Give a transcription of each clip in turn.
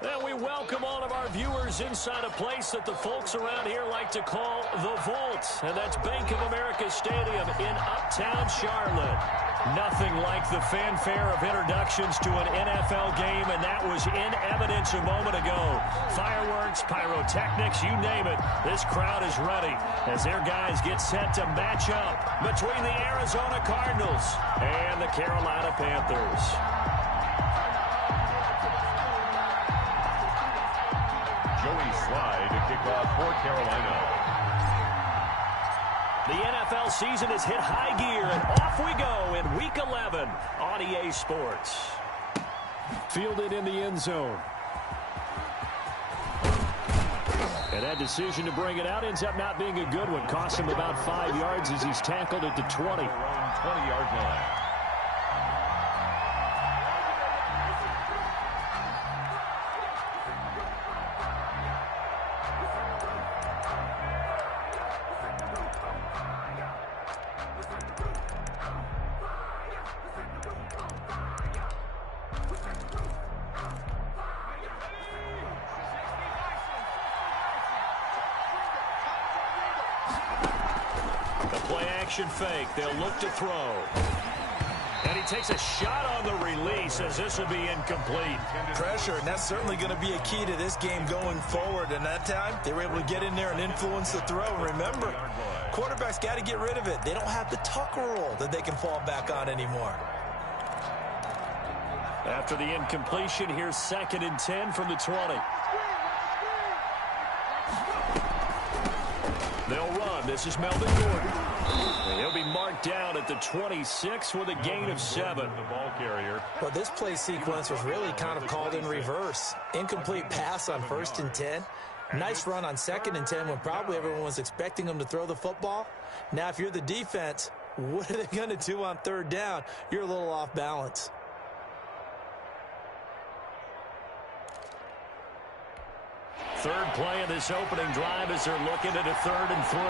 And we welcome all of our viewers inside a place that the folks around here like to call the Vault. And that's Bank of America Stadium in Uptown Charlotte. Nothing like the fanfare of introductions to an NFL game, and that was in evidence a moment ago. Fireworks, pyrotechnics, you name it. This crowd is ready as their guys get set to match up between the Arizona Cardinals and the Carolina Panthers. Joey Slye to kick off for Carolina. The NFL season has hit high gear, and off we go in Week 11 on EA Sports. Fielded in the end zone. And that decision to bring it out ends up not being a good one. Cost him about 5 yards as he's tackled at the 20. 20-yard line. Fake. They'll look to throw. And he takes a shot on the release as this will be incomplete. Pressure, and that's certainly going to be a key to this game going forward. And that time, they were able to get in there and influence the throw. And remember, quarterbacks got to get rid of it. They don't have the tuck rule that they can fall back on anymore. After the incompletion, here's 2nd and 10 from the 20. They'll run. This is Melvin Gordon. He'll be marked down at the 26 with a gain of 7. The ball carrier. Well, this play sequence was really kind of called in reverse. Incomplete pass on 1st and 10. Nice run on 2nd and 10 when probably everyone was expecting him to throw the football. Now, if you're the defense, what are they going to do on 3rd down? You're a little off balance. Third play of this opening drive as they're looking at a 3rd and 3.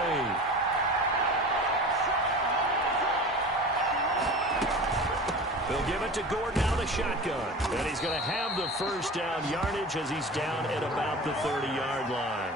They'll give it to Gordon out of the shotgun. And he's going to have the first down yardage as he's down at about the 30-yard line.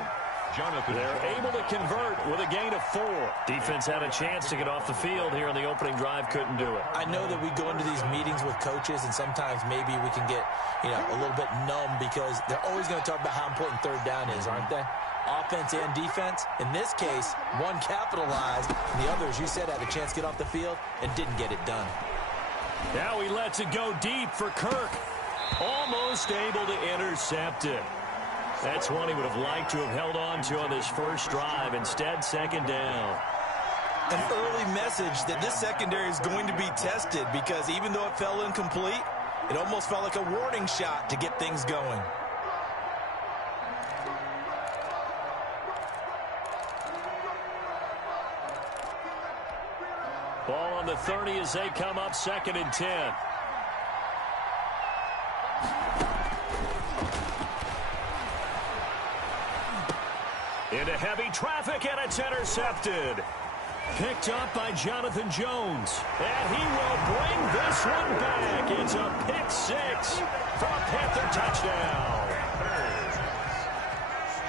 They're able to convert with a gain of 4. Defense had a chance to get off the field here in the opening drive, couldn't do it. I know that we go into these meetings with coaches, and sometimes maybe we can get, a little bit numb because they're always going to talk about how important 3rd down is, aren't they? Offense and defense. In this case, one capitalized, and the other, as you said, had a chance to get off the field and didn't get it done. Now he lets it go deep for Kirk. Almost able to intercept it. That's one he would have liked to have held on to on this first drive. Instead, 2nd down. An early message that this secondary is going to be tested because even though it fell incomplete, it almost felt like a warning shot to get things going. Ball on the 30 as they come up 2nd and 10. Into heavy traffic, and it's intercepted. Picked up by Jonathan Jones. And he will bring this one back. It's a pick 6 for a Panther touchdown.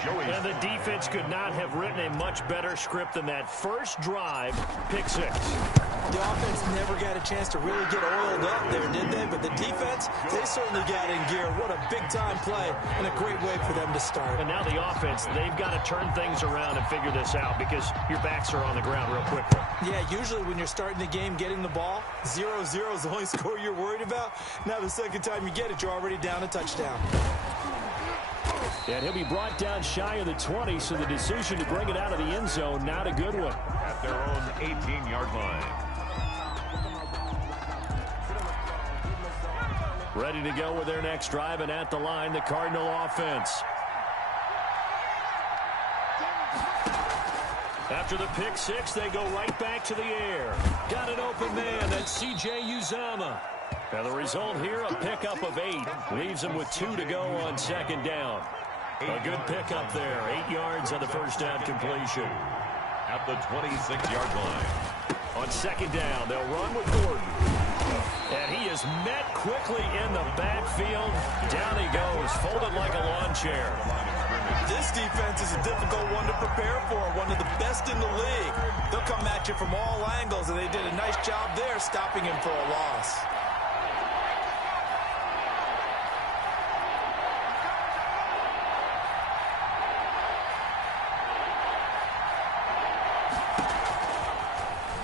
And the defense could not have written a much better script than that first drive, pick 6. The offense never got a chance to really get oiled up there, did they? But the defense, they certainly got in gear. What a big-time play and a great way for them to start. And now the offense, they've got to turn things around and figure this out because your backs are on the ground real quickly. Yeah, usually when you're starting the game getting the ball, 0-0 is the only score you're worried about. Now the second time you get it, you're already down a touchdown. And he'll be brought down shy of the 20, so the decision to bring it out of the end zone, not a good one. At their own 18-yard line. Ready to go with their next drive, and at the line, the Cardinal offense. After the pick 6, they go right back to the air. Got an open man, that's C.J. Uzomah. And the result here, a pickup of 8. Leaves them with 2 to go on 2nd down. A good pickup there. 8 yards on the first down completion. At the 26-yard line. On second down, they'll run with Gordon. And he is met quickly in the backfield. Down he goes, folded like a lawn chair. This defense is a difficult one to prepare for, one of the best in the league. They'll come at you from all angles, and they did a nice job there stopping him for a loss.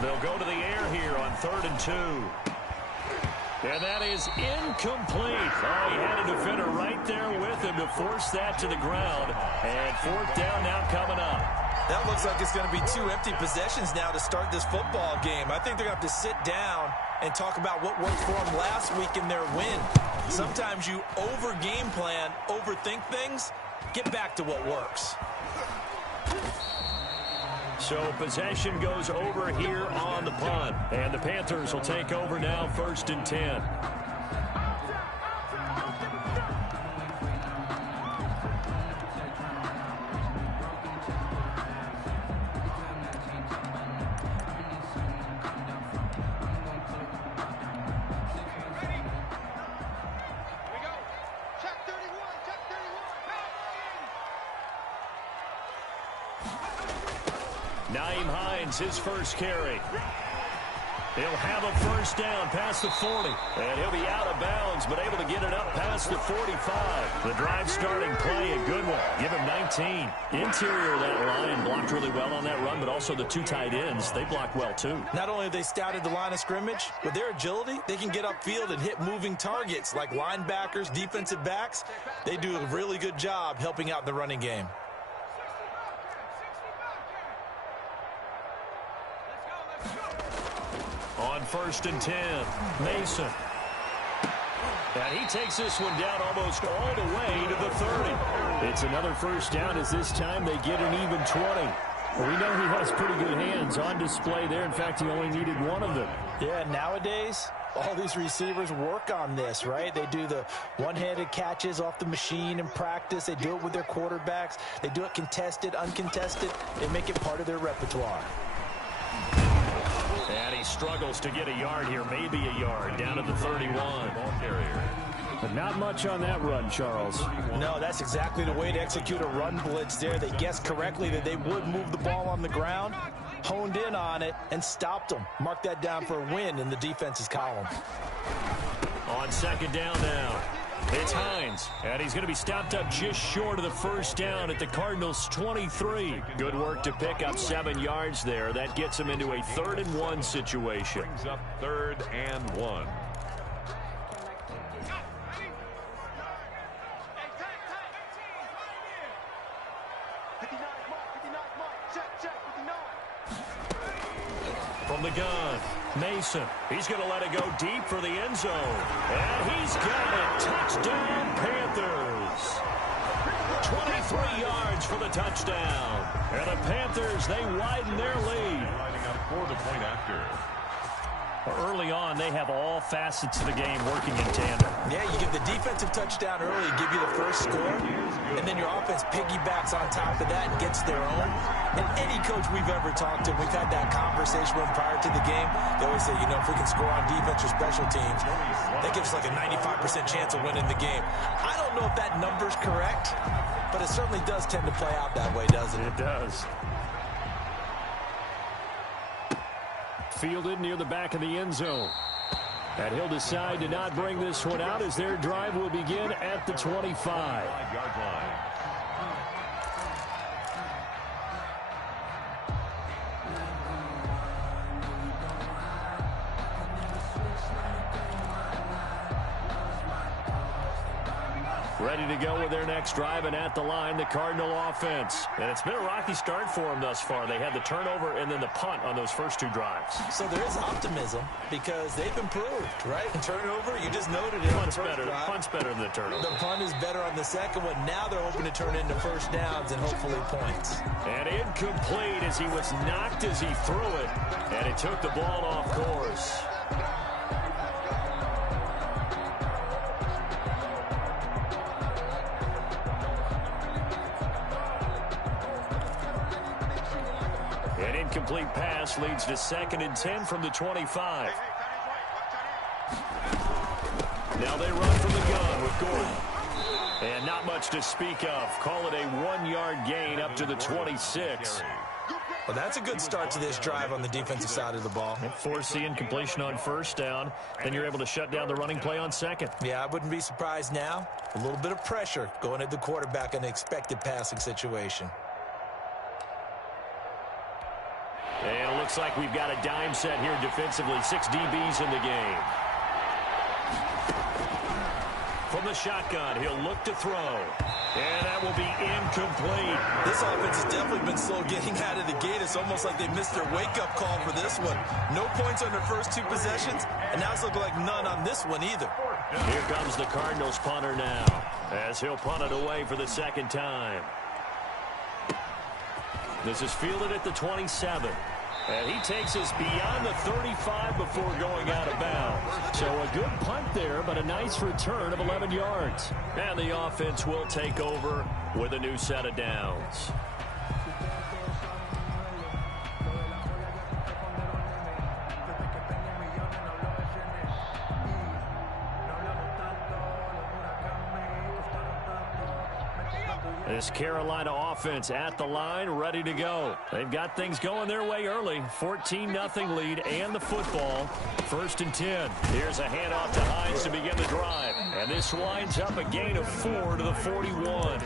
They'll go to the air here on 3rd and 2. And that is incomplete. Oh, he had a defender right there with him to force that to the ground. And 4th down now coming up. That looks like it's going to be 2 empty possessions now to start this football game. I think they're going to have to sit down and talk about what worked for them last week in their win. Sometimes you over-game plan, overthink things, get back to what works. So possession goes over here on the punt. And the Panthers will take over now, 1st and 10. His first carry. He'll have a first down past the 40. And he'll be out of bounds, but able to get it up past the 45. The drive starting play, a good one. Give him 19. Interior of that line blocked really well on that run, but also the 2 tight ends, they block well too. Not only have they scouted the line of scrimmage, but their agility, they can get upfield and hit moving targets like linebackers, defensive backs. They do a really good job helping out the running game. On 1st and 10, Mason. And he takes this one down almost all the way to the 30. It's another first down as this time they get an even 20. Well, we know he has pretty good hands on display there. In fact, he only needed one of them. Yeah, nowadays, all these receivers work on this, right? They do the one-handed catches off the machine in practice. They do it with their quarterbacks. They do it contested, uncontested. They make it part of their repertoire. And he struggles to get a yard here, maybe a yard, down at the 31. Ball carrier. But not much on that run, Charles. No, that's exactly the way to execute a run blitz there. They guessed correctly that they would move the ball on the ground, honed in on it, and stopped them. Mark that down for a win in the defense's column. On second down now, it's Hines, and he's going to be stopped up just short of the first down at the Cardinals' 23. Good work to pick up 7 yards there. That gets him into a 3rd and 1 situation. Brings up 3rd and 1. From the gun, Mason. He's going to let it go deep for the end zone. And he's got it. Touchdown, Panthers. 23 yards for the touchdown. And the Panthers, they widen their lead. Riding up for the point after. Early on, they have all facets of the game working in tandem. Yeah, you give the defensive touchdown early, give you the first score, and then your offense piggybacks on top of that and gets their own. And any coach we've ever talked to, we've had that conversation with them prior to the game. They always say, you know, if we can score on defense or special teams, that gives us like a 95% chance of winning the game. I don't know if that number's correct, but it certainly does tend to play out that way, doesn't it? It does. Fielded near the back of the end zone. And he'll decide to not bring this one out as their drive will begin at the 25. 5-yard line. Ready to go with their next drive, and at the line, the Cardinal offense. And it's been a rocky start for them thus far. They had the turnover and then the punt on those first 2 drives. So there is optimism because they've improved, right? Turnover, you just noted it. Punt's better than the turnover. The punt is better on the second one. Now they're hoping to turn into first downs and hopefully points. And incomplete as he was knocked as he threw it. And he took the ball off course. Incomplete pass leads to 2nd and 10 from the 25. Now they run from the gun with Gordon. And not much to speak of. Call it a 1-yard gain up to the 26. Well, that's a good start to this drive on the defensive side of the ball. Force the incompletion on 1st down. Then you're able to shut down the running play on 2nd. Yeah, I wouldn't be surprised now. A little bit of pressure going at the quarterback in an expected passing situation. And it looks like we've got a dime set here defensively. 6 DBs in the game. From the shotgun, he'll look to throw. And that will be incomplete. This offense has definitely been slow getting out of the gate. It's almost like they missed their wake-up call for this one. No points on their first 2 possessions, and now it's looking like none on this one either. Here comes the Cardinals punter now, as he'll punt it away for the 2nd time. This is fielded at the 27. And he takes us beyond the 35 before going out of bounds. So a good punt there, but a nice return of 11 yards. And the offense will take over with a new set of downs. This Carolina offense at the line, ready to go. They've got things going their way early. 14-0 lead and the football. 1st and 10. Here's a handoff to Hines to begin the drive. And this winds up a gain of 4 to the 41.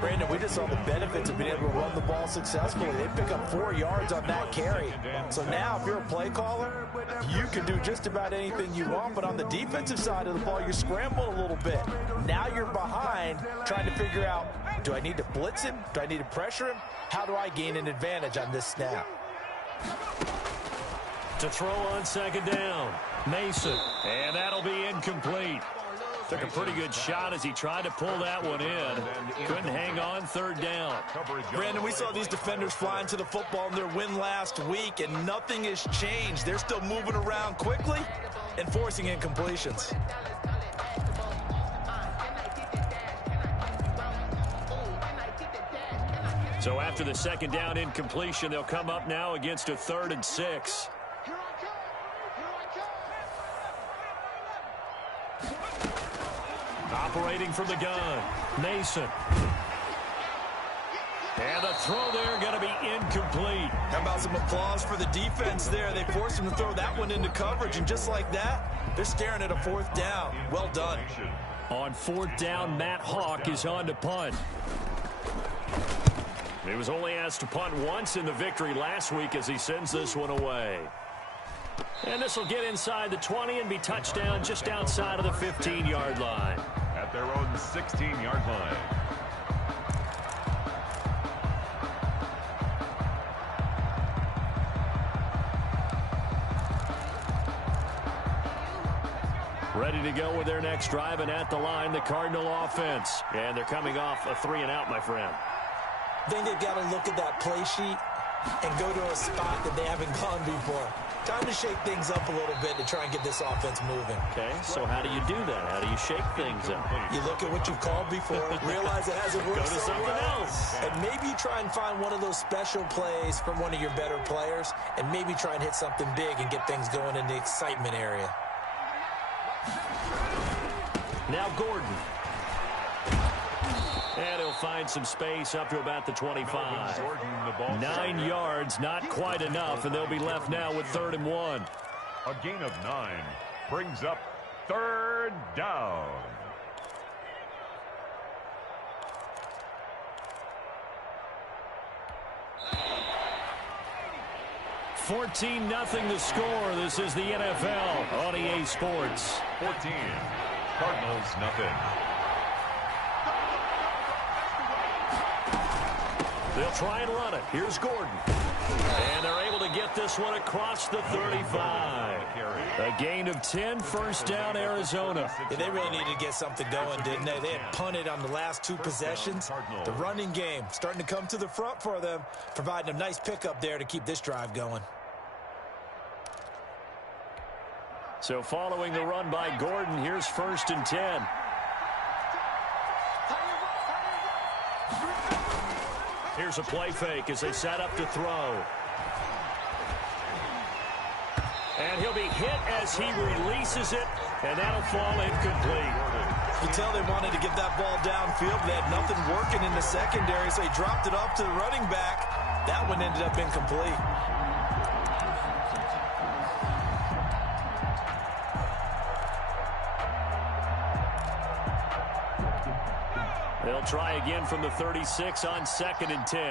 Brandon, we just saw the benefits of being able to run the ball successfully. They pick up 4 yards on that carry. So now if you're a play caller, you can do just about anything you want. But on the defensive side of the ball, you're scrambling a little bit. Now you're behind trying to figure out, do I need to blitz him? Do I need to pressure him? How do I gain an advantage on this snap? To throw on 2nd down, Mason. And that'll be incomplete. Took a pretty good shot as he tried to pull that one in. Couldn't hang on 3rd down. Brandon, we saw these defenders flying to the football in their win last week, and nothing has changed. They're still moving around quickly and forcing incompletions. So after the 2nd down incompletion, they'll come up now against a 3rd and 6. Operating from the gun, Mason. And the throw there going to be incomplete. How about some applause for the defense there? They forced him to throw that one into coverage, and just like that, they're staring at a 4th down. Well done. On 4th down, Matt Hawk is on to punt. He was only asked to punt once in the victory last week as he sends this one away. And this will get inside the 20 and be touchdown just outside of the 15-yard line. At their own 16-yard line. Ready to go with their next drive, and at the line, the Cardinal offense. And they're coming off a 3-and-out, my friend. I think they've got to look at that play sheet and go to a spot that they haven't gone before. Time to shake things up a little bit to try and get this offense moving. Okay, so how do you do that? How do you shake things up? You look at what you've called before, realize it hasn't worked Go to something else. and maybe try and find one of those special plays from one of your better players, and maybe try and hit something big and get things going in the excitement area. Now Gordon. And he'll find some space up to about the 25. 9 yards, not quite enough, and they'll be left now with 3rd and 1. A gain of 9 brings up 3rd down. $14-0 the score. This is the NFL on EA Sports. 14. Cardinals, nothing. They'll try and run it. Here's Gordon. And they're able to get this one across the 35. A gain of 10, 1st down, Arizona. Yeah, they really needed to get something going, didn't they? They had punted on the last 2 possessions. The running game starting to come to the front for them, providing a nice pickup there to keep this drive going. So following the run by Gordon, here's 1st and 10. Here's a play fake as they set up to throw. And he'll be hit as he releases it, and that'll fall incomplete. You can tell they wanted to get that ball downfield. They had nothing working in the secondary, so he dropped it off to the running back. That one ended up incomplete. They'll try again from the 36 on 2nd and 10.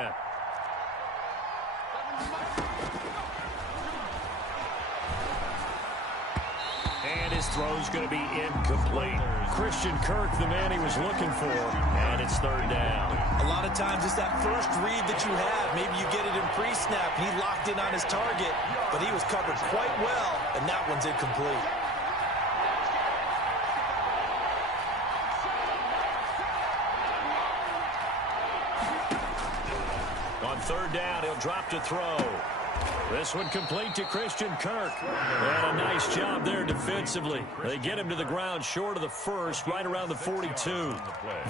And his throw's going to be incomplete. Christian Kirk, the man he was looking for, and it's 3rd down. A lot of times it's that first read that you have. Maybe you get it in pre-snap. He locked in on his target, but he was covered quite well, and that one's incomplete. On 3rd down, he'll drop to throw. This one complete to Christian Kirk. And a nice job there defensively. They get him to the ground short of the first, right around the 42.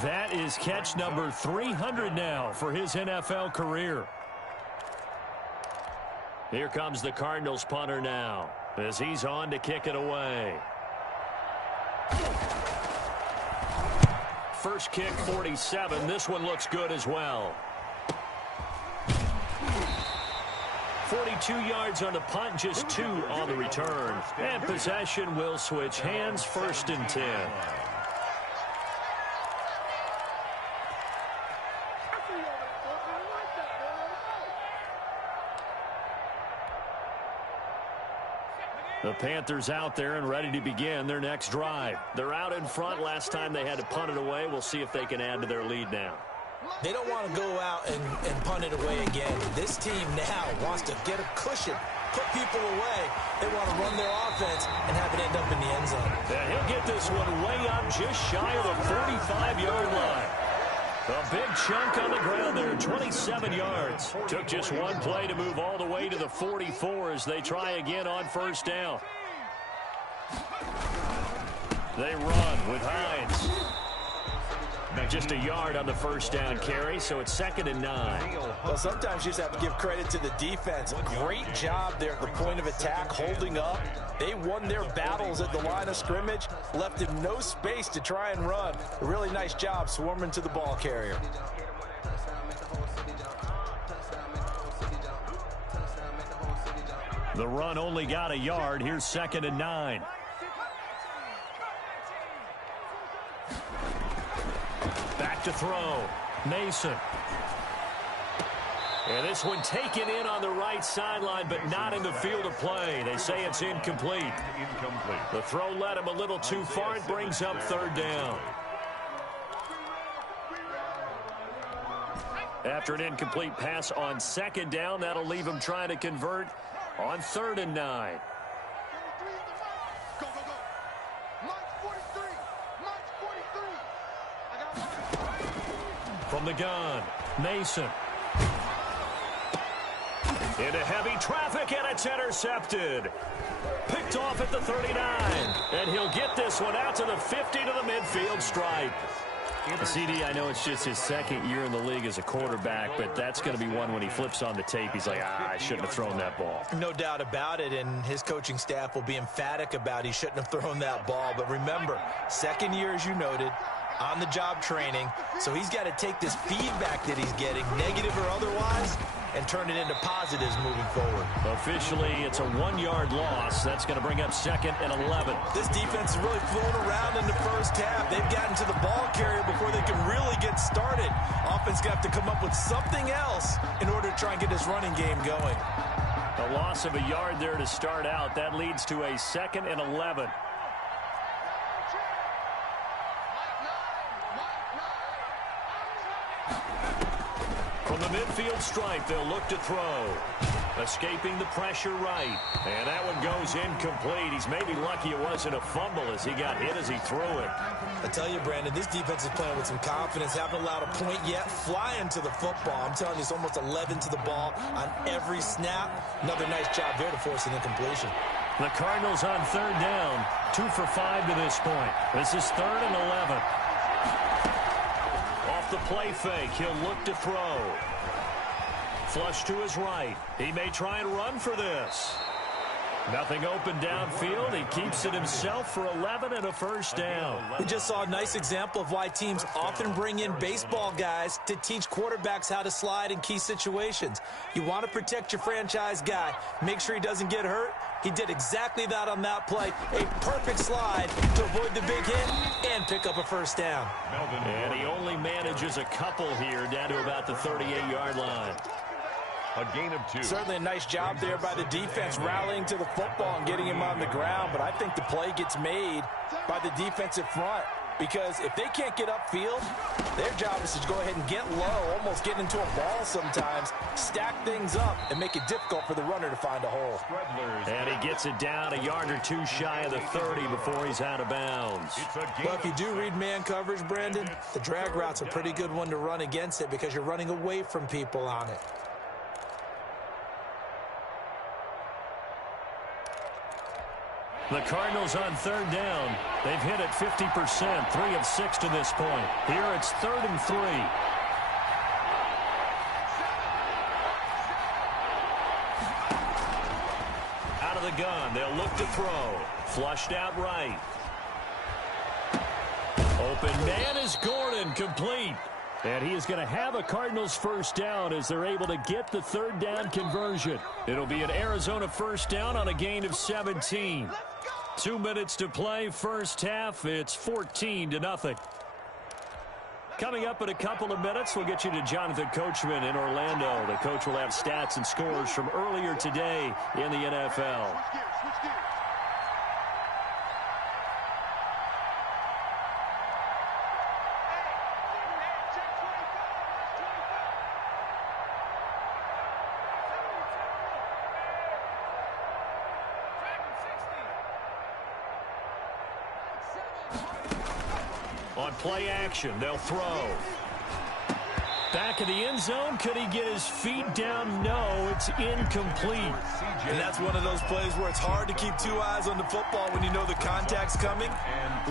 That is catch number 300 now for his NFL career. Here comes the Cardinals punter now as he's on to kick it away. First kick, 47. This one looks good as well. 42 yards on the punt, just 2 on the return. And possession will switch hands, 1st and 10. The Panthers out there and ready to begin their next drive. They're out in front. Last time they had to punt it away. We'll see if they can add to their lead now. They don't want to go out and punt it away again. This team now wants to get a cushion, put people away. They want to run their offense and have it end up in the end zone. Yeah, he'll get this one way up just shy of the 45-yard line. A big chunk on the ground there, 27 yards. Took just one play to move all the way to the 44 as they try again on 1st down. They run with Hines. Just a yard on the 1st down carry, so it's 2nd and 9. Well, sometimes you just have to give credit to the defense. Great job there at the point of attack, holding up. They won their battles at the line of scrimmage, left him no space to try and run. A really nice job swarming to the ball carrier. The run only got a yard. Here's 2nd and 9. Back to throw. Mason. And this one taken in on the right sideline, but not in the field of play. They say it's incomplete. The throw led him a little too far. It brings up 3rd down. After an incomplete pass on 2nd down, that'll leave him trying to convert on 3rd and 9. From the gun, Mason. Into heavy traffic, and it's intercepted. Picked off at the 39. And he'll get this one out to the 50 to the midfield stripe. CD, I know it's just his 2nd year in the league as a quarterback, but that's going to be one when he flips on the tape. He's like, I shouldn't have thrown that ball. No doubt about it, and his coaching staff will be emphatic about he shouldn't have thrown that ball. But remember, 2nd year, as you noted, on-the-job training, so he's got to take this feedback that he's getting, negative or otherwise, and turn it into positives moving forward. Officially, it's a 1-yard loss. That's going to bring up 2nd and 11. This defense is really flown around in the first half. They've gotten to the ball carrier before they can really get started. Offense got to come up with something else in order to try and get this running game going. A loss of a yard there to start out. That leads to a 2nd and 11. From the midfield stripe, they'll look to throw. Escaping the pressure right. And that one goes incomplete. He's maybe lucky it wasn't a fumble as he got hit as he threw it. I tell you, Brandon, this defense is playing with some confidence. Haven't allowed a point yet. Flying to the football. I'm telling you, it's almost 11 to the ball on every snap. Another nice job there to force an incompletion. The Cardinals on 3rd down. 2 for 5 to this point. This is 3rd and 11. Off the play fake, he'll look to throw. Flush to his right. He may try and run for this. Nothing open downfield. He keeps it himself for 11 and a first down. We just saw a nice example of why teams often bring in baseball guys to teach quarterbacks how to slide in key situations. You want to protect your franchise guy. Make sure he doesn't get hurt. He did exactly that on that play. A perfect slide to avoid the big hit and pick up a first down. And he only manages a couple here down to about the 38-yard line. A gain of 2. Certainly a nice job there by the defense rallying to the football and getting him on the ground, but I think the play gets made by the defensive front because if they can't get upfield, their job is to go ahead and get low, almost get into a ball sometimes, stack things up, and make it difficult for the runner to find a hole. And he gets it down a yard or 2 shy of the 30 before he's out of bounds. Well, if you do read man coverage, Brandon, the drag route's a pretty good one to run against it because you're running away from people on it. The Cardinals on third down. They've hit it 50%, 3 of 6 to this point. Here it's 3rd and 3. Out of the gun, they'll look to throw. Flushed out right. Open man is Gordon, complete. And he is going to have a Cardinals first down as they're able to get the 3rd down conversion. It'll be an Arizona first down on a gain of 17. 2 minutes to play, first half. It's 14-0. Coming up in a couple of minutes, we'll get you to Jonathan Coachman in Orlando. The coach will have stats and scores from earlier today in the NFL. On play action, they'll throw. Back of the end zone, could he get his feet down? No, it's incomplete. And that's one of those plays where it's hard to keep 2 eyes on the football when you know the contact's coming,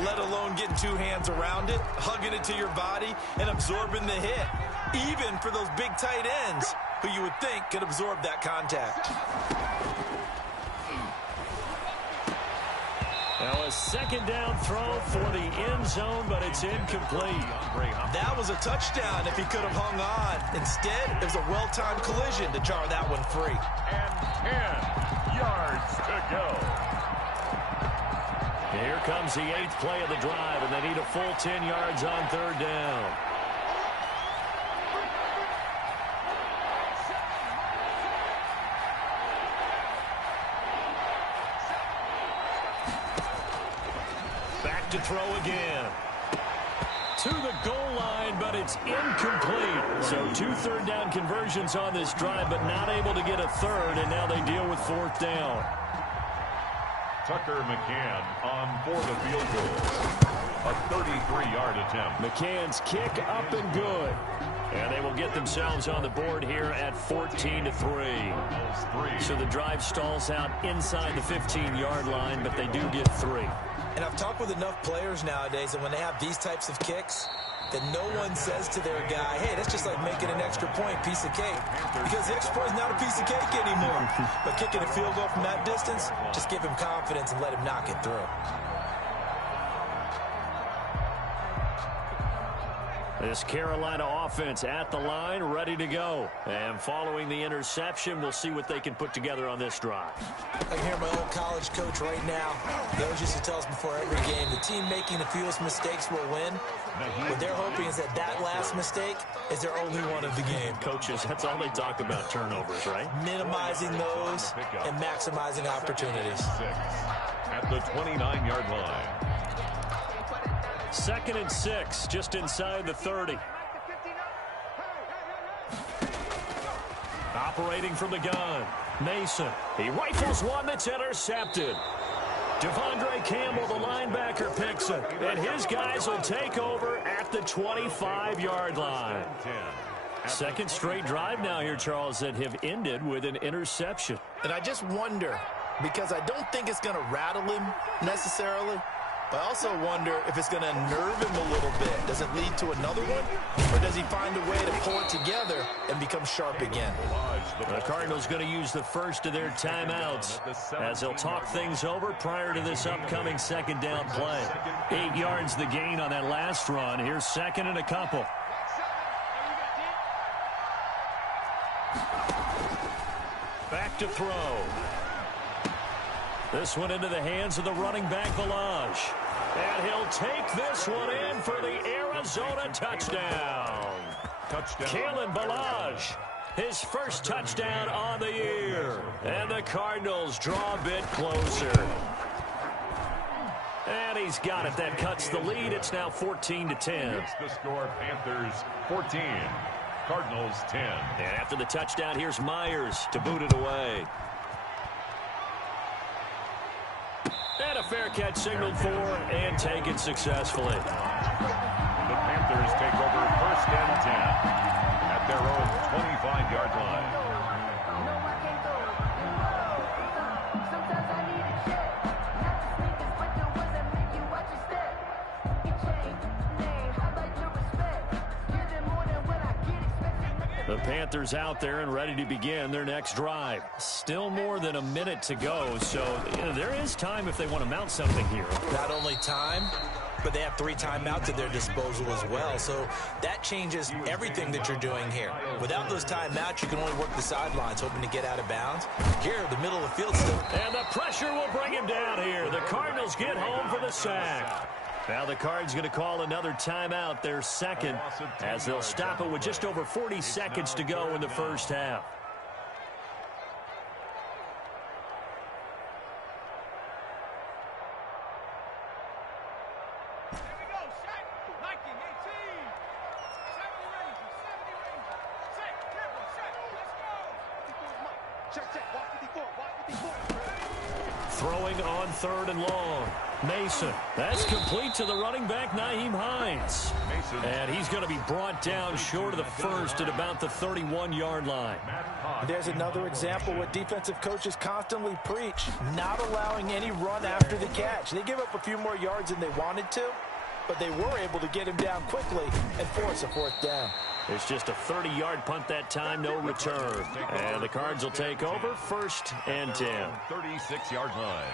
let alone getting 2 hands around it, hugging it to your body, and absorbing the hit. Even for those big tight ends who you would think could absorb that contact. Now a 2nd down throw for the end zone, but it's incomplete. That was a touchdown if he could have hung on. Instead, it was a well-timed collision to jar that one free. And 10 yards to go. Here comes the 8th play of the drive, and they need a full 10 yards on 3rd down. To throw again. To the goal line, but it's incomplete. So 2 3rd down conversions on this drive, but not able to get a 3rd, and now they deal with 4th down. Tucker McCann on for the field goal. A 33-yard attempt. McCann's kick up and good. And they will get themselves on the board here at 14-3. So the drive stalls out inside the 15-yard line, but they do get 3. And I've talked with enough players nowadays, and when they have these types of kicks, that no one says to their guy, hey, that's just like making an extra point, piece of cake. Because the extra point is not a piece of cake anymore. But kicking a field goal from that distance, just give him confidence and let him knock it through. This Carolina offense at the line, ready to go. And following the interception, we'll see what they can put together on this drive. I can hear my old college coach right now. He always used to tell us before every game, the team making the fewest mistakes will win. What they're hoping is that that last mistake is their only one of the game. Coaches, that's all they talk about, turnovers, right? Minimizing those and maximizing opportunities. At the 29-yard line. 2nd and 6, just inside the 30. Operating from the gun, Mason. He rifles one that's intercepted. Devondre Campbell, the linebacker, picks it. And his guys will take over at the 25-yard line. 2nd straight drive now here, Charles, that have ended with an interception. And I just wonder, because I don't think it's going to rattle him necessarily, but I also wonder if it's going to nerve him a little bit. Does it lead to another one? Or does he find a way to pull it together and become sharp again? The Cardinals going to use the first of their timeouts as they'll talk things over prior to this upcoming second down play. 8 yards the gain on that last run. Here's second and a couple. Back to throw. This one into the hands of the running back, Balaj. And he'll take this one in for the Arizona touchdown. Kalen Balaj, his first touchdown on the year. And the Cardinals draw a bit closer. And he's got it. That cuts the lead. It's now 14-10. It's the score, Panthers 14, Cardinals 10. And after the touchdown, here's Myers to boot it away. And a fair catch signaled for and taken successfully. The Panthers take over first and 10 at their own 25-yard line. The Panthers out there and ready to begin their next drive. Still more than a minute to go, so there is time if they want to mount something here. Not only time, but they have 3 timeouts at their disposal as well. So that changes everything that you're doing here. Without those timeouts, you can only work the sidelines, hoping to get out of bounds. Here, the middle of the field still. And the pressure will bring him down here. The Cardinals get home for the sack. Now the Cards going to call another timeout, their second, as they'll stop it with just over 40 seconds to go in the first half. Throwing on third and long. Mason. That's complete to the running back, Nyheim Hines. And he's going to be brought down short of the first at about the 31-yard line. There's another example what defensive coaches constantly preach, not allowing any run after the catch. They give up a few more yards than they wanted to, but they were able to get him down quickly and force a fourth down. It's just a 30-yard punt that time, no return. And the Cards will take over first and 10. 36-yard line.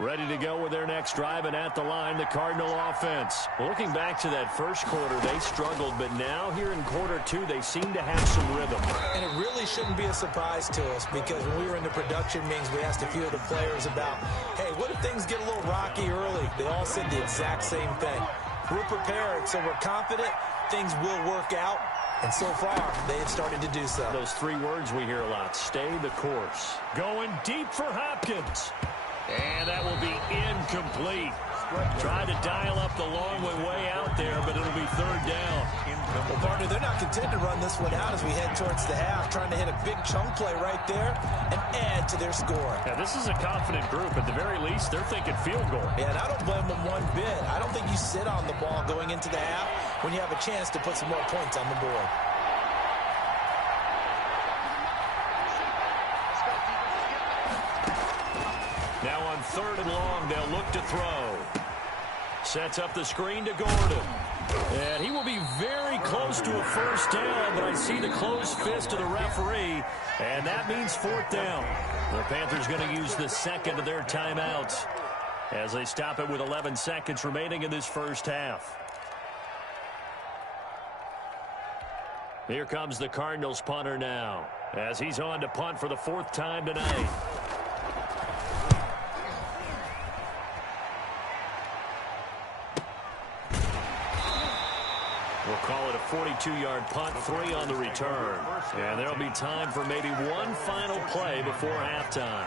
Ready to go with their next drive, and at the line, the Cardinal offense. Looking back to that first quarter, they struggled, but now here in quarter 2, they seem to have some rhythm. And it really shouldn't be a surprise to us, because when we were in the production meetings, we asked a few of the players about, hey, what if things get a little rocky early? They all said the exact same thing. We're prepared, so we're confident things will work out. And so far, they have started to do so. Those 3 words we hear a lot, stay the course. Going deep for Hopkins. And that will be incomplete. Tried to dial up the long way out there, but it'll be third down. Well, partner, they're not content to run this one out as we head towards the half, trying to hit a big chunk play right there and add to their score. Now, this is a confident group. At the very least, they're thinking field goal. Yeah, and I don't blame them one bit. I don't think you sit on the ball going into the half when you have a chance to put some more points on the board. Now on third and long, they'll look to throw. Sets up the screen to Gordon. And he will be very close to a first down, but I see the closed fist of the referee, and that means fourth down. The Panthers going to use the second of their timeouts as they stop it with 11 seconds remaining in this first half. Here comes the Cardinals punter now, as he's on to punt for the 4th time tonight. We'll call it a 42-yard punt, 3 on the return. And there'll be time for maybe one final play before halftime.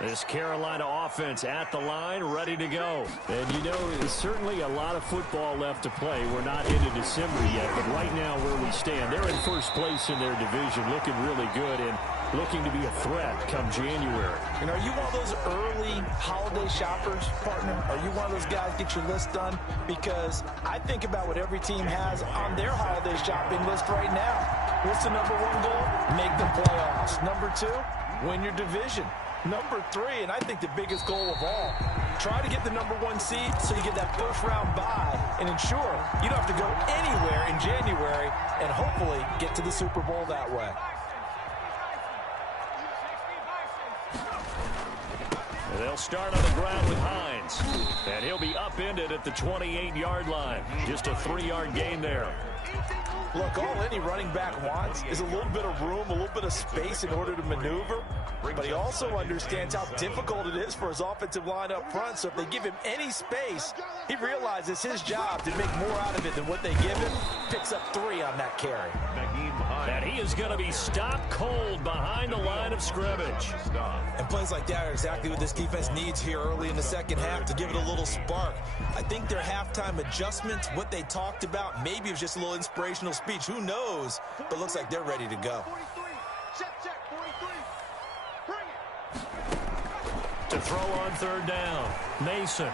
This Carolina offense at the line, ready to go. And, you know, there's certainly a lot of football left to play. We're not into December yet, but right now where we stand, they're in first place in their division, looking really good and looking to be a threat come January. And are you one of those early holiday shoppers, partner? Are you one of those guys get your list done? Because I think about what every team has on their holiday shopping list right now. What's the number 1 goal? Make the playoffs. Number 2, win your division. Number 3, and I think the biggest goal of all, Try to get the #1 seed so you get that first-round bye and ensure you don't have to go anywhere in January and hopefully get to the Super Bowl that way. They'll start on the ground with Hines. And he'll be upended at the 28-yard line. Just a 3-yard gain there. Look, all any running back wants is a little bit of room, a little bit of space in order to maneuver. But he also understands how difficult it is for his offensive line up front. So if they give him any space, he realizes his job to make more out of it than what they give him. Picks up 3 on that carry. And he is going to be stopped cold behind the line of scrimmage. And plays like that are exactly what this defense needs here early in the second half to give it a little spark. I think their halftime adjustments, what they talked about, maybe it was just a little inspirational speech. Who knows? But looks like they're ready to go. To throw on 3rd down, Mason.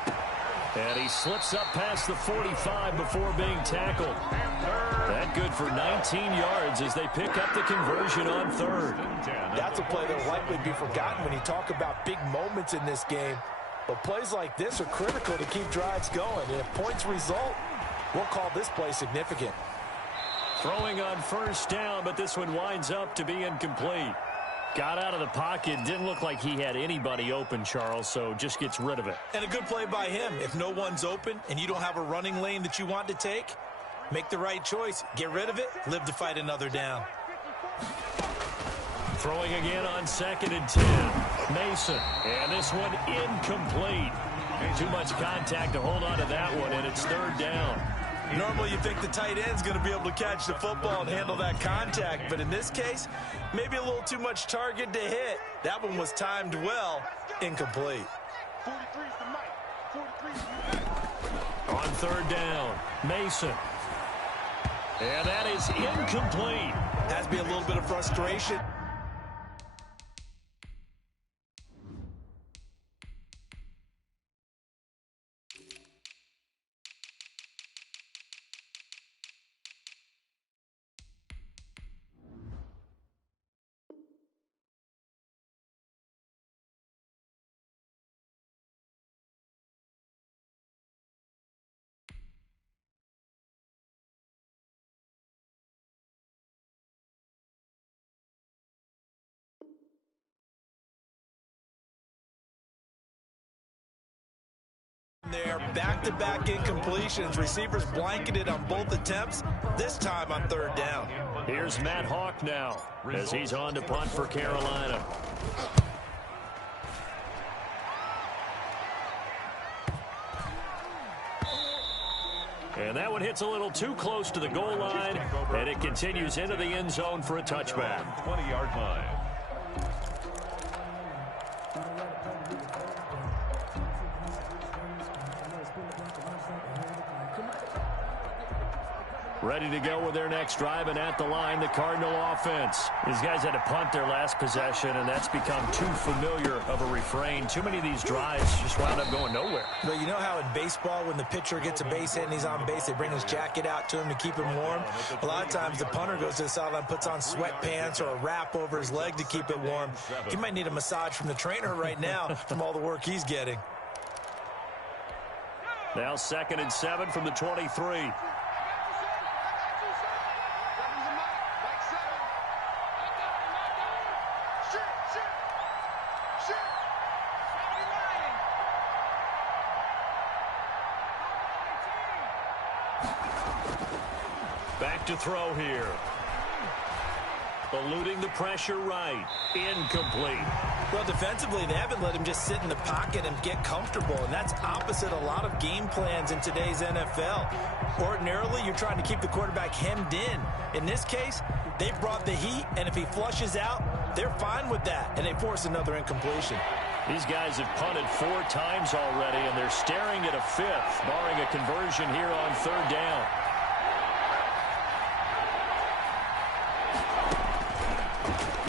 And he slips up past the 45 before being tackled. That good for 19 yards as they pick up the conversion on 3rd. That's a play that will likely be forgotten when you talk about big moments in this game. But plays like this are critical to keep drives going. And if points result, we'll call this play significant. Throwing on 1st down, but this one winds up to be incomplete. Got out of the pocket. Didn't look like he had anybody open, Charles, so just gets rid of it. And a good play by him. If no one's open and you don't have a running lane that you want to take, make the right choice. Get rid of it. Live to fight another down. Throwing again on 2nd and 10. Mason. And this one incomplete. Too much contact to hold on to that one, and it's 3rd down. Normally you think the tight end's going to be able to catch the football and handle that contact, but in this case, maybe a little too much target to hit. That one was timed well, incomplete. On 3rd down, Mason. And that is incomplete. Has to be a little bit of frustration. There, back-to-back incompletions. Receivers blanketed on both attempts, this time on 3rd down. Here's Matt Hawk now as he's on to punt for Carolina. And that one hits a little too close to the goal line, and it continues into the end zone for a touchback. 20-yard line. Ready to go with their next drive, and at the line, the Cardinal offense. These guys had to punt their last possession, and that's become too familiar of a refrain. Too many of these drives just wound up going nowhere. But you know how in baseball, when the pitcher gets a base hit and he's on base, they bring his jacket out to him to keep him warm? A lot of times the punter goes to the sideline, puts on sweatpants or a wrap over his leg to keep it warm. He might need a massage from the trainer right now from all the work he's getting. Now 2nd and 7 from the 23. Back to throw here. Eluding the pressure right. Incomplete. Well, defensively, they haven't let him just sit in the pocket and get comfortable, and that's opposite a lot of game plans in today's NFL. Ordinarily, you're trying to keep the quarterback hemmed in. In this case, they brought the heat, and if he flushes out, they're fine with that, and they force another incompletion. These guys have punted 4 times already, and they're staring at a 5th, barring a conversion here on 3rd down.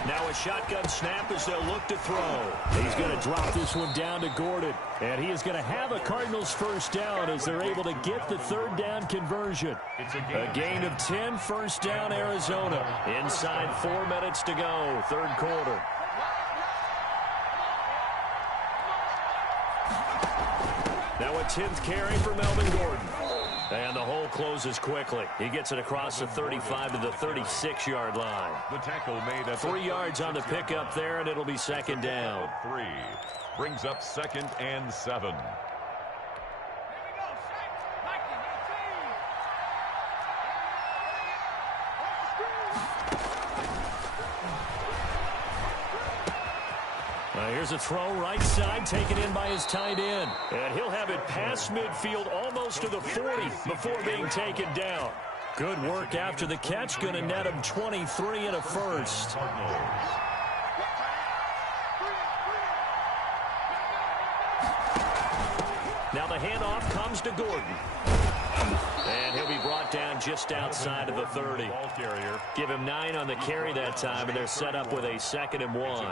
Now a shotgun snap as they'll look to throw. He's going to drop this one down to Gordon. And he is going to have a Cardinals 1st down as they're able to get the 3rd down conversion. A gain of 10, 1st down Arizona. Inside 4 minutes to go, 3rd quarter. Now a 10th carry for Melvin Gordon. And the hole closes quickly. He gets it across the 35 to the 36-yard line. The tackle made at 3 yards on the pickup there, and it'll be second down. 3 brings up 2nd and 7. Here's a throw right side, taken in by his tight end. And he'll have it past midfield almost to the 40 before being taken down. Good work after the catch. Going to net him 23 and a first. Now the handoff comes to Gordon. And he'll be brought down just outside of the 30. Give him 9 on the carry that time, and they're set up with a 2nd and 1.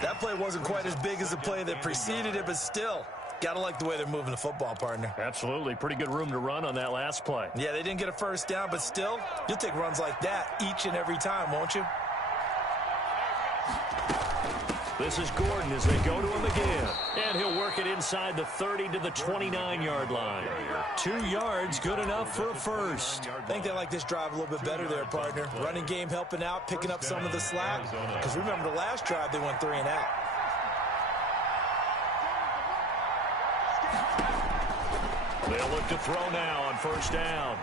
That play wasn't quite as big as the play that preceded it, but still, gotta like the way they're moving the football, partner. Absolutely. Pretty good room to run on that last play. Yeah, they didn't get a first down, but still, you'll take runs like that each and every time, won't you? This is Gordon as they go to him again. And he'll work it inside the 30 to the 29-yard line. 2 yards, good enough for a first. I think they like this drive a little bit better there, partner. Running game helping out, picking up some of the slack. Because remember the last drive, they went 3 and out. They'll look to throw now on first down.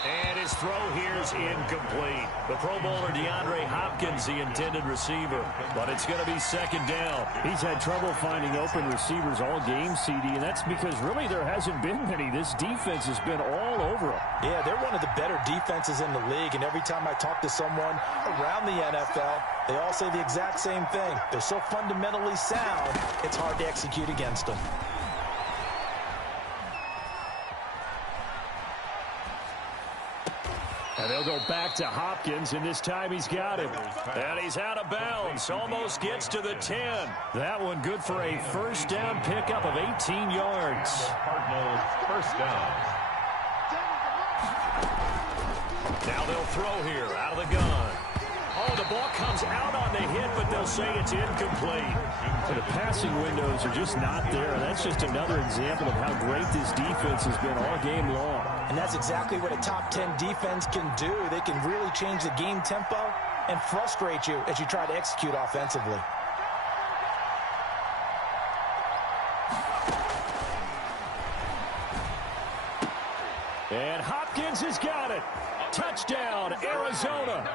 And his throw here is incomplete. The Pro Bowler DeAndre Hopkins, the intended receiver. But it's going to be second down. He's had trouble finding open receivers all game, CD, and that's because really there hasn't been many. This defense has been all over them. Yeah, they're one of the better defenses in the league, and every time I talk to someone around the NFL, they all say the exact same thing. They're so fundamentally sound, it's hard to execute against them. And they'll go back to Hopkins, and this time he's got him. And he's out of bounds. Almost gets to the 10. That one good for a first down pickup of 18 yards. Cardinals first down. Now they'll throw here out of the gun. Oh, the ball comes out on the hit, but they'll say it's incomplete. So the passing windows are just not there, and that's just another example of how great this defense has been all game long. And that's exactly what a top 10 defense can do. They can really change the game tempo and frustrate you as you try to execute offensively. And Hopkins has got it. Touchdown, Arizona.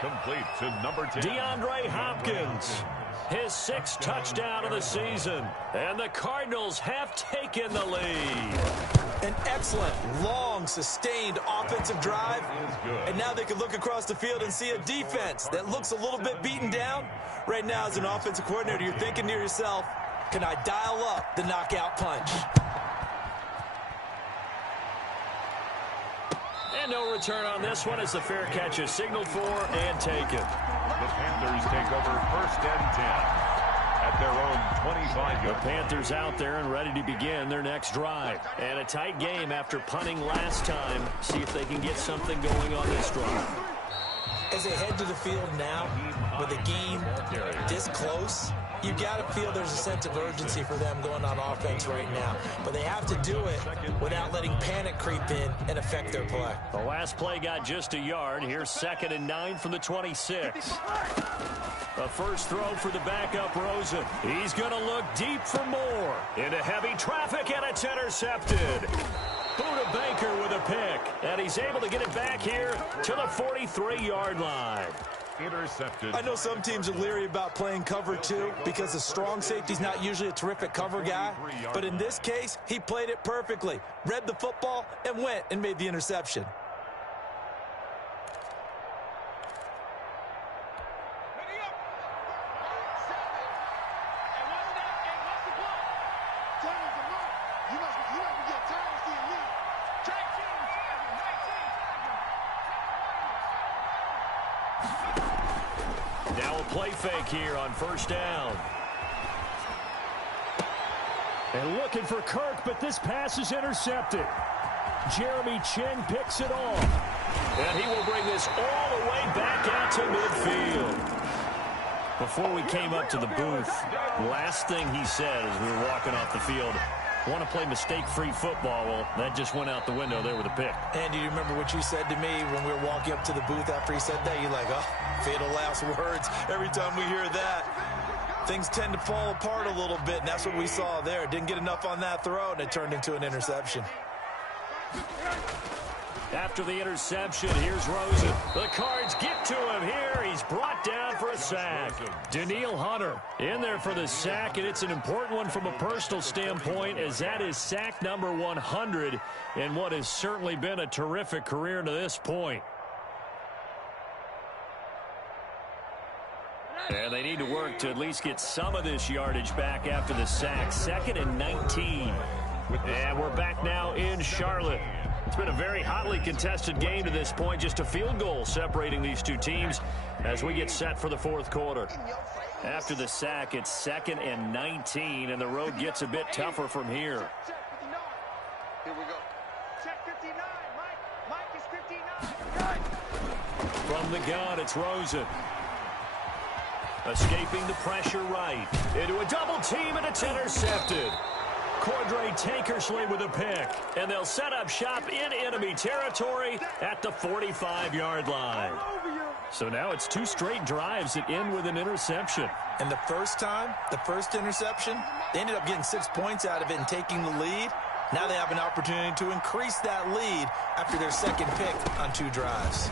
Complete to number 10. DeAndre Hopkins, his 6th touchdown of the season. And the Cardinals have taken the lead. An excellent, long, sustained offensive drive. And now they can look across the field and see a defense that looks a little bit beaten down. Right now, as an offensive coordinator, you're thinking to yourself, can I dial up the knockout punch? And no return on this one as the fair catch is signaled for and taken. The Panthers take over first and 10 at their own 25. The Panthers out there and ready to begin their next drive. And a tight game after punting last time. See if they can get something going on this drive. As they head to the field now, with the game this close, you got to feel there's a sense of urgency for them going on offense right now. But they have to do it without letting panic creep in and affect their play. The last play got just a yard. Here's 2nd and 9 from the 26. A first throw for the backup Rosen. He's going to look deep for more. Into heavy traffic, and it's intercepted. Buda Baker with a pick. And he's able to get it back here to the 43-yard line. Intercepted. I know some teams are leery about playing cover 2 because the strong safety's not usually a terrific cover guy. But in this case, he played it perfectly, read the football, and went and made the interception. Now a play fake here on first down. And looking for Kirk, but this pass is intercepted. Jeremy Chin picks it off. And he will bring this all the way back out to midfield. Before we came up to the booth, last thing he said as we were walking off the field, want to play mistake-free football. Well, that just went out the window there with a pick. And do you remember what you said to me when we were walking up to the booth after he said that? You're like, oh, fatal last words. Every time we hear that, things tend to fall apart a little bit, and that's what we saw there. Didn't get enough on that throw, and it turned into an interception. After the interception, here's Rosen. The Cards get to him here. He's brought down for a sack. Danielle Hunter in there for the sack, and it's an important one from a personal standpoint, as that is sack number 100 in what has certainly been a terrific career to this point. And they need to work to at least get some of this yardage back after the sack. 2nd and 19. And we're back now in Charlotte. It's been a very hotly contested game to this point. Just a field goal separating these two teams as we get set for the fourth quarter. After the sack, it's 2nd and 19, and the road gets a bit tougher from here. Here we go. Check 59. Mike is 59. From the gun, it's Rosen. Escaping the pressure right. Into a double team, and it's intercepted. Cordray Tankersley with a pick, and they'll set up shop in enemy territory at the 45-yard line. So now it's 2 straight drives that end with an interception. And the first interception, they ended up getting 6 points out of it and taking the lead. Now they have an opportunity to increase that lead after their second pick on 2 drives.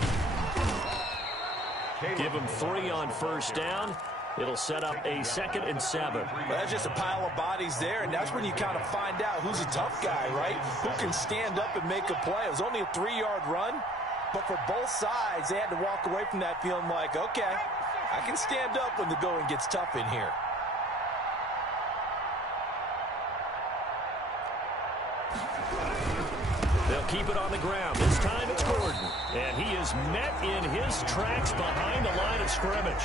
Give them 3 on first down. It'll set up a 2nd and 7. Well, that's just a pile of bodies there, and that's when you kind of find out who's a tough guy, right? Who can stand up and make a play. It was only a 3-yard run, but for both sides, they had to walk away from that feeling like, okay, I can stand up when the going gets tough in here. They'll keep it on the ground. This time it's Gordon, and he is met in his tracks behind the line of scrimmage.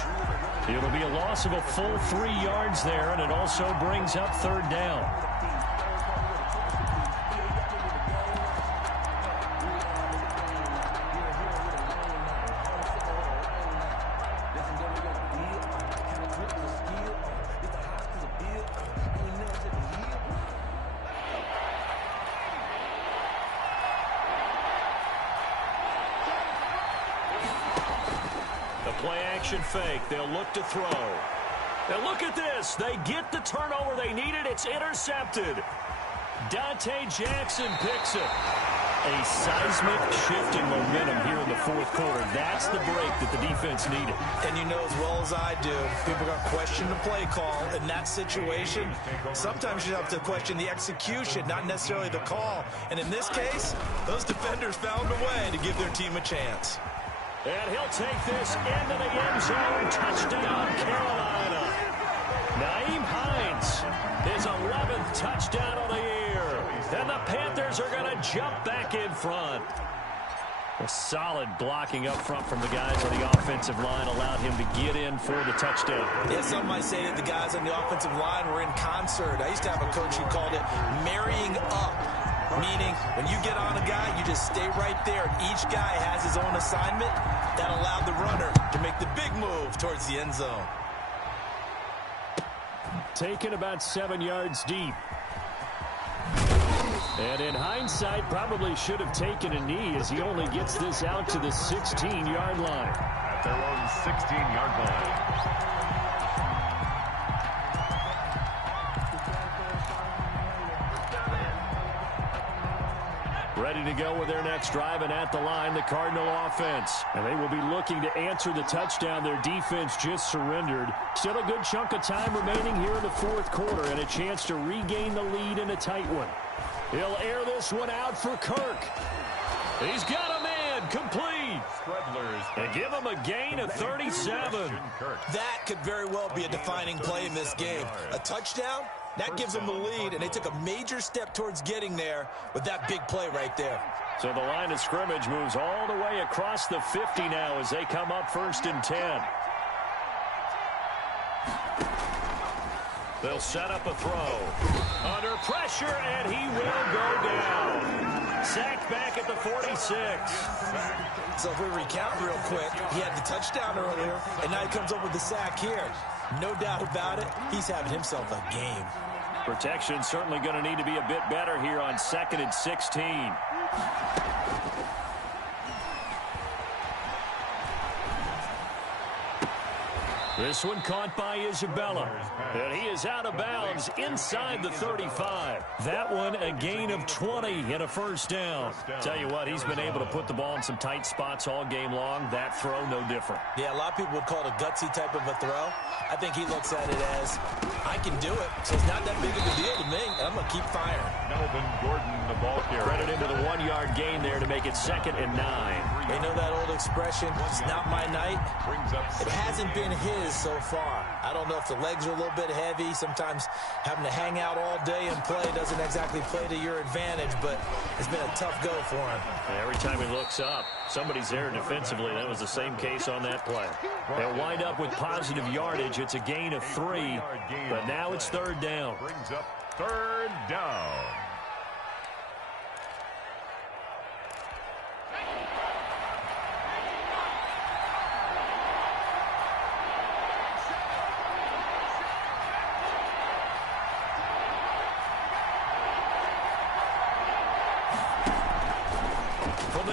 It'll be a loss of a full 3 yards there, and it also brings up 3rd down. Play-action fake. They'll look to throw. Now look at this. They get the turnover they needed. It's intercepted. Dante Jackson picks it. A seismic shift in momentum here in the fourth quarter. That's the break that the defense needed. And you know as well as I do, people are going to question the play call in that situation. Sometimes you have to question the execution, not necessarily the call. And in this case, those defenders found a way to give their team a chance. And he'll take this into the end zone. Touchdown, Carolina. Nyheim Hines, his 11th touchdown of the year. And the Panthers are going to jump back in front. A solid blocking up front from the guys on the offensive line allowed him to get in for the touchdown. Yeah, some might say that the guys on the offensive line were in concert. I used to have a coach who called it marrying up. Meaning, when you get on a guy, you just stay right there. And each guy has his own assignment. That allowed the runner to make the big move towards the end zone. Taken about 7 yards deep. And in hindsight, probably should have taken a knee as he only gets this out to the 16-yard line. At their own 16-yard line. Ready to go with their next drive, and at the line, the Cardinal offense. And they will be looking to answer the touchdown their defense just surrendered. Still a good chunk of time remaining here in the fourth quarter, and a chance to regain the lead in a tight one. He'll air this one out for Kirk. He's got a man, complete. And give him a gain of 37. That could very well be a defining play in this game. A touchdown? That gives them the lead, and they took a major step towards getting there with that big play right there. So the line of scrimmage moves all the way across the 50 now as they come up 1st and 10. They'll set up a throw. Under pressure, and he will go down. Sacked back at the 46. So if we recount real quick, he had the touchdown earlier, and now he comes up with the sack here. No doubt about it, he's having himself a game. Protection certainly going to need to be a bit better here on 2nd and 16. This one caught by Isabella. And he is out of bounds inside the 35. That one a gain of 20 and a first down. Tell you what, he's been able to put the ball in some tight spots all game long. That throw, no different. Yeah, a lot of people would call it a gutsy type of a throw. I think he looks at it as, I can do it, so it's not that big of a deal to me, and I'm going to keep firing. Melvin Gordon, the ball carrier. Credit him with a 1-yard gain there to make it 2nd and 9. They know that old expression, it's not my night. It hasn't been his so far. I don't know if the legs are a little bit heavy. Sometimes having to hang out all day and play doesn't exactly play to your advantage, but it's been a tough go for him. Every time he looks up, somebody's there defensively. That was the same case on that play. They'll wind up with positive yardage. It's a gain of 3, but now it's 3rd down. Brings up 3rd down.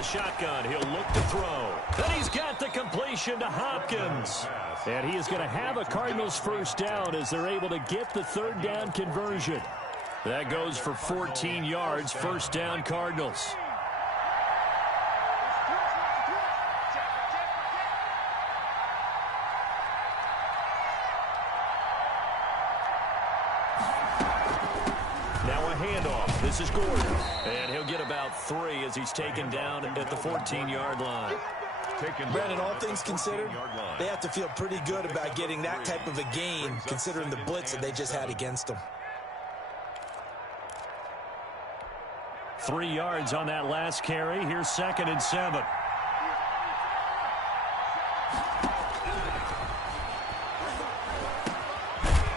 Shotgun, he'll look to throw. Then he's got the completion to Hopkins. And he is going to have a Cardinals first down as they're able to get the 3rd down conversion. That goes for 14 yards, first down Cardinals. Now a handoff. This is Gordon. And he'll get about 3 as he's taken down at the 14-yard line. Brandon, all things considered, they have to feel pretty good about getting that type of a gain, considering the blitz that they just had against them. 3 yards on that last carry. Here's 2nd and 7.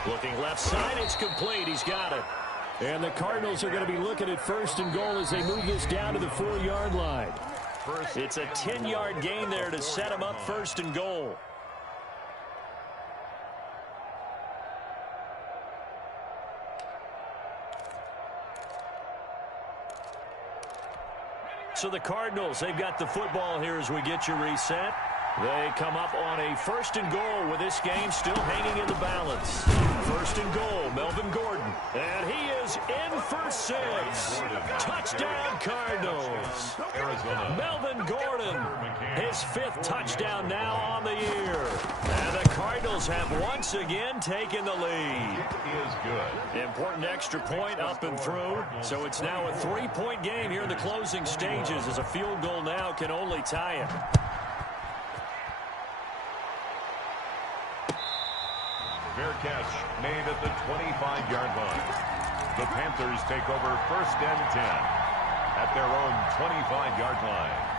Looking left side, it's complete. He's got it. And the Cardinals are going to be looking at 1st and goal as they move this down to the 4-yard line. It's a 10-yard gain there to set them up 1st and goal. So the Cardinals, they've got the football here as we get you reset. They come up on a 1st and goal with this game still hanging in the balance. 1st and goal, Melvin Gordon. And he is in for 6. Touchdown, Cardinals. Melvin Gordon, his 5th touchdown now on the year. And the Cardinals have once again taken the lead. Is good. Important extra point up and through. So it's now a 3-point game here in the closing stages as a field goal now can only tie it. Fair catch made at the 25-yard line. The Panthers take over 1st and 10 at their own 25-yard line.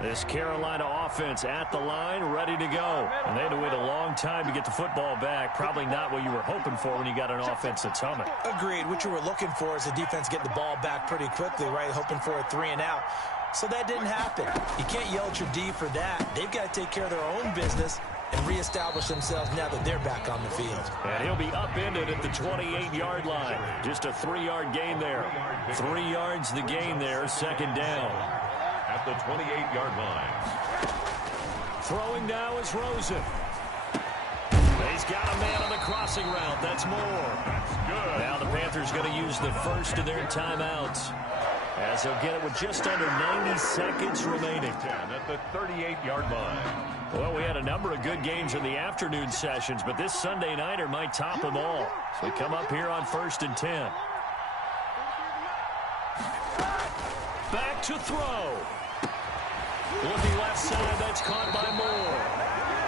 This Carolina offense at the line, ready to go. And they had to wait a long time to get the football back. Probably not what you were hoping for when you got an offense that's humming. Agreed. What you were looking for is the defense getting the ball back pretty quickly, right? Hoping for a 3 and out. So that didn't happen. You can't yell at your D for that. They've got to take care of their own business and reestablish themselves now that they're back on the field. And he'll be upended at the 28-yard line. Just a 3-yard gain there. 3 yards the gain there, 2nd down. At the 28-yard line. Throwing now is Rosen. He's got a man on the crossing route. That's Moore. That's good. Now the Panthers going to use the first of their timeouts as they'll get it with just under 90 seconds remaining. 10 at the 38-yard line. Well, we had a number of good games in the afternoon sessions, but this Sunday nighter might top them all. So we come up here on 1st and 10. Back to throw. Looking left side, that's caught by Moore.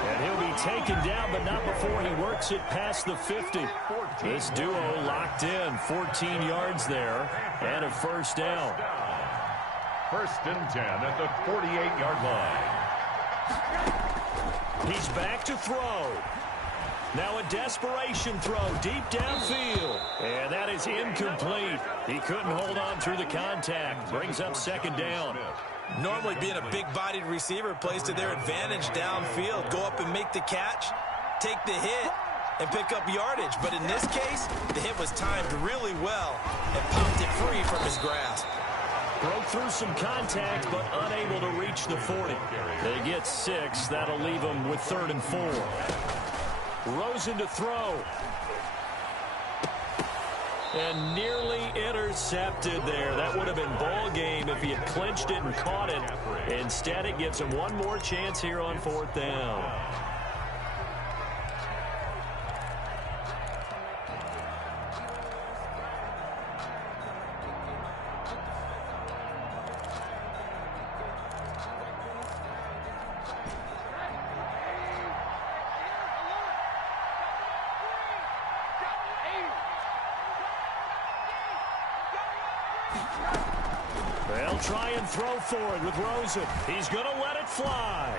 And he'll be taken down, but not before he works it past the 50. This duo locked in, 14 yards there, and a first down. 1st and 10 at the 48-yard line. He's back to throw. Now a desperation throw deep downfield. And that is incomplete. He couldn't hold on through the contact. Brings up 2nd down. Normally being a big-bodied receiver plays to their advantage downfield. Go up and make the catch, take the hit, and pick up yardage. But in this case, the hit was timed really well and popped it free from his grasp. Broke through some contact, but unable to reach the 40. They get 6. That'll leave them with 3rd and 4. Rosen to throw. And nearly intercepted there. That would have been ball game if he had clinched it and caught it. Instead, it gives him one more chance here on 4th down. They'll try and throw for it with Rosen. He's going to let it fly.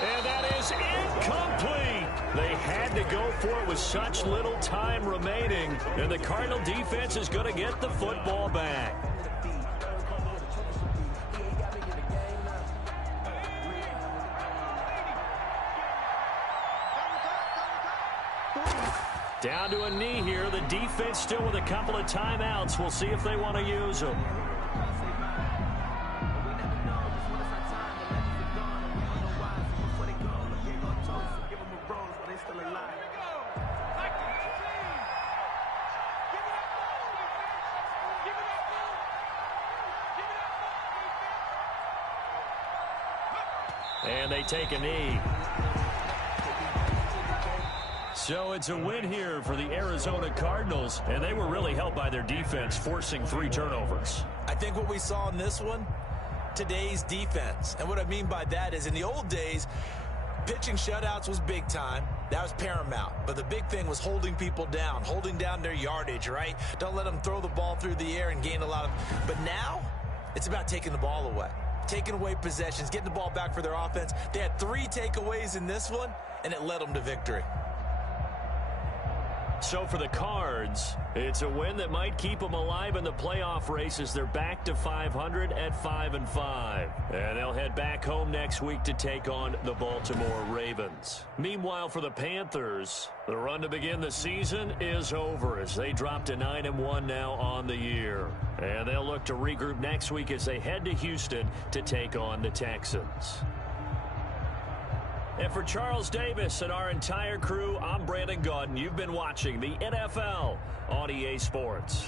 And that is incomplete. They had to go for it with such little time remaining. And the Cardinal defense is going to get the football back. Down to a knee here. The defense still with a couple of timeouts. We'll see if they want to use them. And they take a knee. So it's a win here for the Arizona Cardinals, and they were really helped by their defense, forcing 3 turnovers. I think what we saw in this one, today's defense. And what I mean by that is in the old days, pitching shutouts was big time. That was paramount. But the big thing was holding people down, holding down their yardage, right? Don't let them throw the ball through the air and gain a lot of... But now, it's about taking the ball away. Taking away possessions, getting the ball back for their offense. They had 3 takeaways in this one, and it led them to victory. So for the Cards, it's a win that might keep them alive in the playoff race as they're back to 500 at 5-5. And they'll head back home next week to take on the Baltimore Ravens. Meanwhile, for the Panthers, the run to begin the season is over as they drop to 9-1 now on the year. And they'll look to regroup next week as they head to Houston to take on the Texans. And for Charles Davis and our entire crew, I'm Brandon Gaudin. You've been watching the NFL on EA Sports.